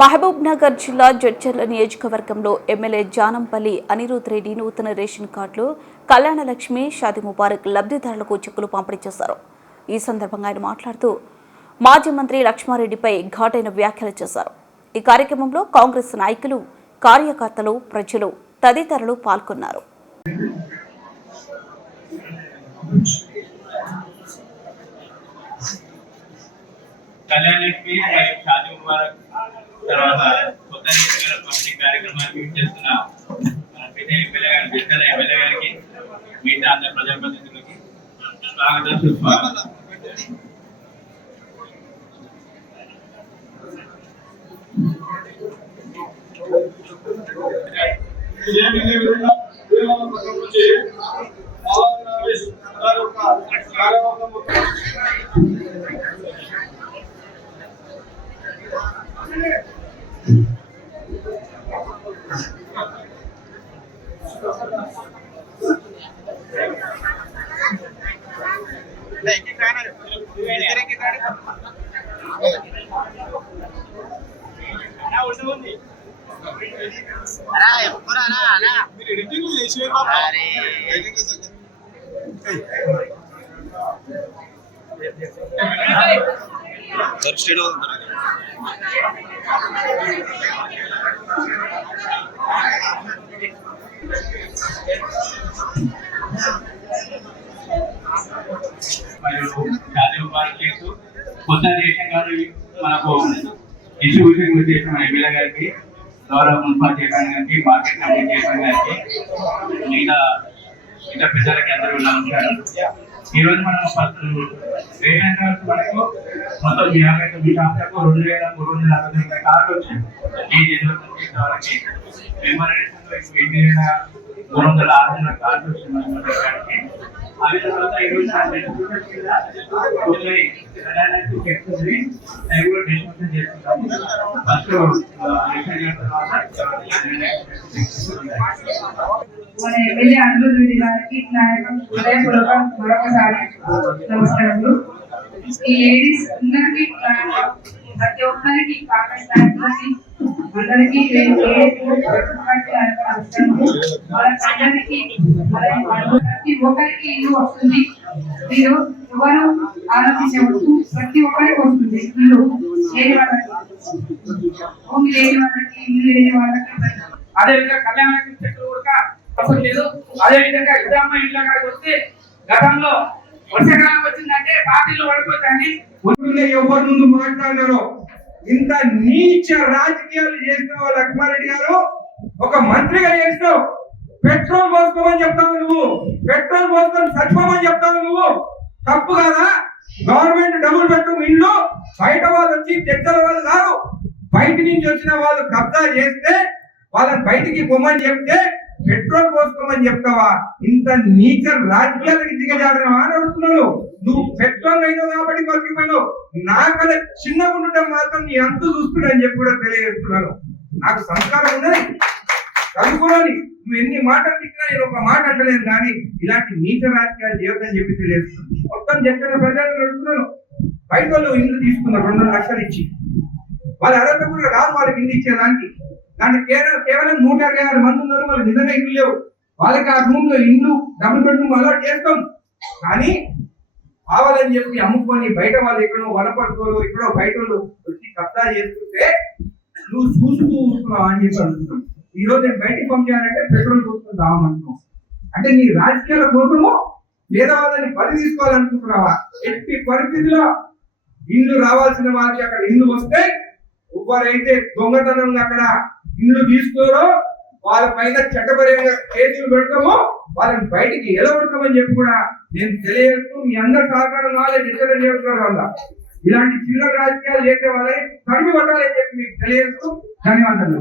మహబూబ్ నగర్ జిల్లా జడ్చర్ల నియోజకవర్గంలో ఎమ్మెల్యే జానంపల్లి అనిరుద్ రెడ్డి నూతన రేషన్ కార్డులు కళ్యాణలక్ష్మి షాదీ ముబారక్ లబ్ధిదారులకు చెక్కులు పంపిణీ చేశారు. ఈ సందర్భంగా ఆయన మాట్లాడుతూ మాజీ మంత్రి లక్ష్మారెడ్డిపై ఘాటైన వ్యాఖ్యలు చేశారు. ఈ కార్యక్రమంలో కాంగ్రెస్ నాయకులు, కార్యకర్తలు, ప్రజలు తదితరులు పాల్గొన్నారు. కళ్యాణలక్ష్మి మరియు షాదీ ముబారక్ తర్వాత కొత్త ఎన్నికల పంపిణీ కార్యక్రమానికి చేస్తున్న మన పెద్ద ఎమ్మెల్యే గారి జిల్లా ఎమ్మెల్యే గారికి మిగతా అందరి ప్రజాప్రతినిధులకి స్వాగతం సుస్వాగతం. కొత్త రేషన్ కార్డు మనకు డిస్ట్రిబ్యూషన్ చేసిన ఎమ్మెల్యే గారికి, గౌరవ మున్సిపల్ చైర్మన్ గారికి, మార్కెట్ కమిటీ చైర్మన్ గారికి, మిగతా పెద్దలకి అందరూ నమస్కారం. ఈరోజు మనం రేషన్ కార్డు మనకు మొత్తం 59 షాపులకు 2360 కార్డు వచ్చాయి. ఈ వాళ్ళకి మెమోరేషన్ 300 కార్డు వచ్చింది. అవి తర్వాత ఈరోజు మన ఎమ్మెల్యే అనిరుద్ రెడ్డి గారికి మరొకసారి నమస్కారములు. ఈ లేడీస్ అందరికీ, ప్రతి ఒక్కరికి, కాంగ్రెస్ నాయకులకి అందరికీ ప్రతి ఒక్కరికి ఇల్లు వస్తుంది. మీరు ఎవరు ఆలోచించవచ్చు, ప్రతి ఒక్కరికి వస్తుంది ఇల్లు. లేని వాళ్ళకి, భూమి లేని వాళ్ళకి, ఇల్లు లేని వాళ్ళకి. అదేవిధంగా కళ్యాణలక్ష్మి చెక్కులు కూడా అవసరం లేదు. అదేవిధంగా ఇద్దమ్మ ఇళ్ళ కాడికి వస్తే గతంలో వర్షాకాలం వచ్చిందంటే పార్టీలు పడిపోతాయని ఎవరి ముందు మాట్లాడారో, ఇంత నీచ రాజకీయాలు చేసిన లక్ష్మారెడ్డి గారు ఒక మంత్రిగా చేసినావు. పెట్రోల్ పోసుకోమని చెప్తావు నువ్వు, పెట్రోల్ పోసుకొని చచ్చిపోమని చెప్తావు నువ్వు. తప్పు కదా? గవర్నమెంట్ డబుల్ బెడ్రూమ్ ఇల్లు బయట వాళ్ళు వచ్చి తెచ్చల వాళ్ళు కాదు, బయట నుంచి వచ్చిన వాళ్ళు కబ్జా చేస్తే వాళ్ళని బయటికి పొమ్మని చెప్తే పెట్రోల్ పోసుకోమని చెప్తావా? ఇంత నీచ రాజకీయాలకి దిగజాడినావా అని అడుగుతున్నాను. నువ్వు పెట్రోల్ అయినావు కాబట్టి బతికిపోయినావు. నాకల చిన్నగా ఉండటం మాత్రం నీ అంత చూస్తున్నాను చెప్పి కూడా తెలియజేస్తున్నాను. నాకు సంస్కారం ఉన్నది, చదువుకోవాలి. నువ్వు ఎన్ని మాటలు తిట్టినా నేను ఒక మాట అంటలేదు, కానీ ఇలాంటి నీచ రాజకీయాలు చేయొద్దని చెప్పి తెలియజేస్తున్నాను. మొత్తం జగన్ ప్రజలను అడుగుతున్నాను. బయట వాళ్ళు ఇల్లు తీసుకున్నారు 2 లక్షలు ఇచ్చి, వాళ్ళ అర్హత కూడా రాదు వాళ్ళకి ఇల్లు ఇచ్చేదానికి. దానికి కేవలం 126 మంది ఉన్నారు, వాళ్ళకి నిజంగా ఇల్లు లేవు. వాళ్ళకి ఆ రూమ్ లో ఇల్లు డబుల్ బెడ్రూమ్ అలాట్ చేస్తాం, కానీ కావాలని చెప్పి అమ్ముకొని బయట వాళ్ళు ఎక్కడో వనపడుకోరు, ఎక్కడో బయట వాళ్ళు వచ్చి కబ్జా చేస్తుంటే నువ్వు చూస్తూ చూస్తున్నావు అని చెప్పి అడుగుతున్నావు. ఈ రోజు నేను బయటికి పంపించాలంటే పెట్రోల్ పోసుకొని రావమంటున్నావు. అంటే నీ రాజకీయాల కోసము పేదవాళ్ళని బలి తీసుకోవాలనుకుంటున్నావా? ఎట్టి పరిస్థితిలో ఇల్లు రావాల్సిన వాళ్ళకి అక్కడ ఇల్లు వస్తే, ఎవరైతే దొంగతనంగా అక్కడ ఇల్లు తీసుకోరో వాళ్ళ పైన చట్టపరంగా కేసులు పెడతామో వాళ్ళని బయటికి ఎలగొడతామని చెప్పి కూడా నేను తెలియజేస్తూ, మీ అందరి సహకారం వాళ్ళే ఇతర నియోజకవర్గాల వల్ల ఇలాంటి చిన్న రాజకీయాలు చేసే వాళ్ళని తరిమి కొట్టాలని చెప్పి మీకు తెలియజేస్తూ ధన్యవాదాలు.